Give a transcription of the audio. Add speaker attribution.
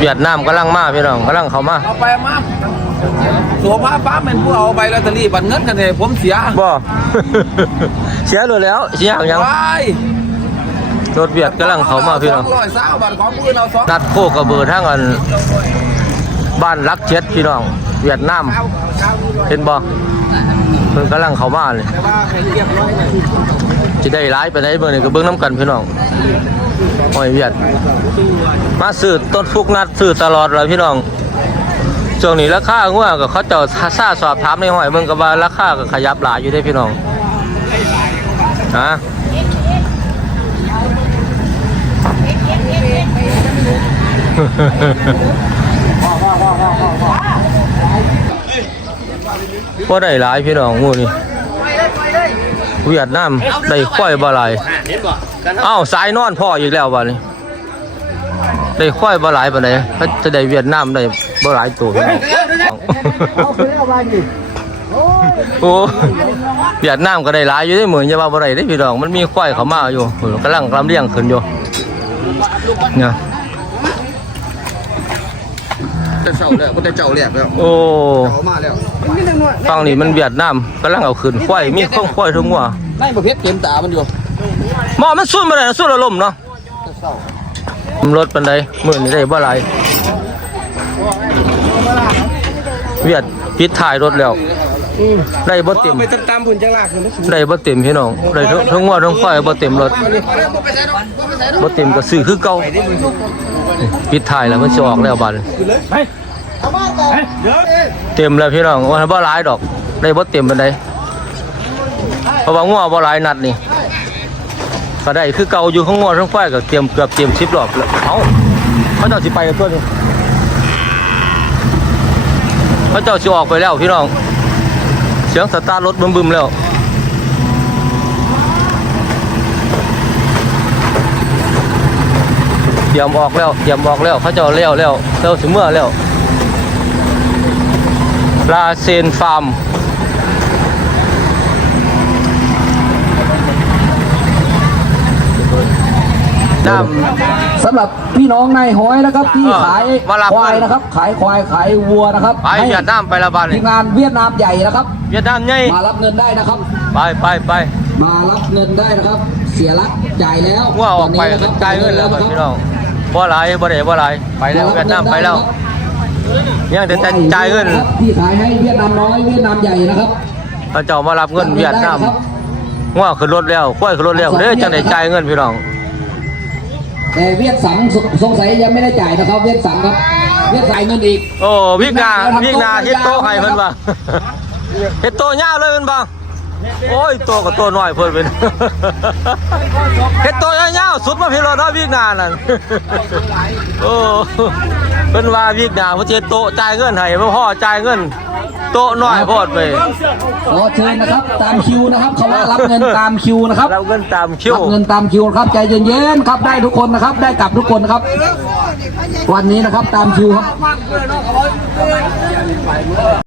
Speaker 1: วียดนามกำลังมาพี่น้องกำลังเข้ามา
Speaker 2: เอาไปมาสัวฟ้าเป็นผู้เอาใบลอตเตอรี่บัตรเงินกันเลยผมเสีย
Speaker 1: บ่ เสียเลยแล้วเสียอย่างรถเวียดกำลังเข้ามาพี่น้องนัดโคกระเบือทั้งอันบ้านรักเจ็ดพี่น้องเวียดนามเห็นบ่เพิ่นกำลังเข้ามาเลยจะได้ร้ายไปไหนเบิ่งนี่ก็เบิ่งน้ำกันพี่น้องหอยเวียดมาซื้อต้นฟุกนัดซื้อตลอดเลยพี่น้องช่วงนี้ราคางัวก็เขาเจ้าซ่าสอบถามในหอยเบิ่งก็ว่าราคาก็ขยับหลายอยู่ได้พี่น้องฮะก็ได้หลายพี่น้องงูนี่เวียดนามได้ค่อยบ่หลายอ้าวสายนอนพ่ออีกแล้วบ่นี่ได้ค่อยบ่หลายปานใดเขาจะได้เวียดนามได้บ่หลายตัวโอ้เวียดนามก็ได้หลายอยู่ได้เหมือนจะว่าบ่ได้ได้พี่น้องมันมีค่อยเข้ามาอยู่กำลังลำเลียงขึ้นอยู่เนี่ย
Speaker 2: จะเจ้าแล้วก็จะเจ้าแหลกแล้ว
Speaker 1: โอ้มาแล้วฟังนี่มันเวียดนามกำลังเอาขึ้นควายมีข้องควายทั้งหัว
Speaker 2: ได้ประเภทเต็มตามันอยู่
Speaker 1: หม้อมันสู้มาได้สู้อารมณ์เนาะรถปันใดมือนี่ได้บ่หลายเวียดปิดถ่ายรถแล้วได้บ่เต็ม
Speaker 2: ไปตามพุ่นจังลาก
Speaker 1: ได้บ่เต็มพี่น้องได้ทั้งหัวทั้งควายบ่เต็มรถบ่เต็มก็ซื้อคือเก่าปิดถ่ายแล้วมันสิออกแล้วบัดเต็มแล้วพี่น้องว่าบ่หลายดอกได้บ่เต็มปานใดเพราะว่างัวบ่หลายนัดนี่ก็ได้คือเก่าอยู่ข้างงัวทั้งควายก็เตรียมเกือบเตรียม10รอบแล้วเอ้าเขาเจ้าสิไปกับตัวนี้เขาเจ้าสิออกไปแล้วพี่น้องเสียงสตาร์ทรถบึ้มๆแล้วเตรียมออกแล้วเขาเจ้าแล้วสิเมื่อแล้วลาเซนฟาร์ม
Speaker 3: สำหรับพี่น้องนายห้อยนะครับที่ขายควายนะครับขายควายขายวัวนะครับ
Speaker 1: ไปเวียดนามไปละบาท
Speaker 3: ทีมงานเวียดนามใหญ่นะครับ
Speaker 1: เวียดนามใหญ่
Speaker 3: มารับเงินได้นะครับ
Speaker 1: ไป
Speaker 3: มารับเงินได้นะครับเสียรักจ่ายแล้ว
Speaker 1: ว่าออกไปจ่ายเงินแล้วพี่น้องบ่หลายบ่ได้บ่หลายไปแล้วเวียดนามไปแล้วยังแต่จ่ายเงิน
Speaker 3: ที่ขายให้เวียดนามน้อยเวียดนามใหญ่นะครับ
Speaker 1: เขาเจ้ามารับเงินเวียดนามว่าขึ้นรถแล้วค่อยขึ้นรถแล้วเด้อจังได้จ่ายเงินพี่น้อง
Speaker 3: แต่เวียดสังสงสัยยังไม่ได้จ่ายนะครับเวียดสังครับเวียดจ่ายเงินอีก
Speaker 1: โอ้วิกนาเฮ็ดโตให้เพิ่นบ่เฮ็ดโตยาวเลยเพิ่นบ่โอ้ยโตก็โตน้อยเพิ่นเป็นเฮ็ดโตยาวสุดมาพี่รถเนาะวิกนานั่นโอ้เพิ่นว่าวิกนาเพิ่นเฮ็ดโตจ่ายเงินให้บ่พอจ่ายเงินโตน้อยโพดไป
Speaker 3: ขอเชิญนะครับตามคิวนะครับเขาว่ารับเงินตามคิวนะครับ
Speaker 1: รับเงินตามคิว
Speaker 3: ครับใจเย็นๆครับได้ทุกคนนะครับได้กลับทุกคนนะครับวันนี้นะครับตามคิวครับ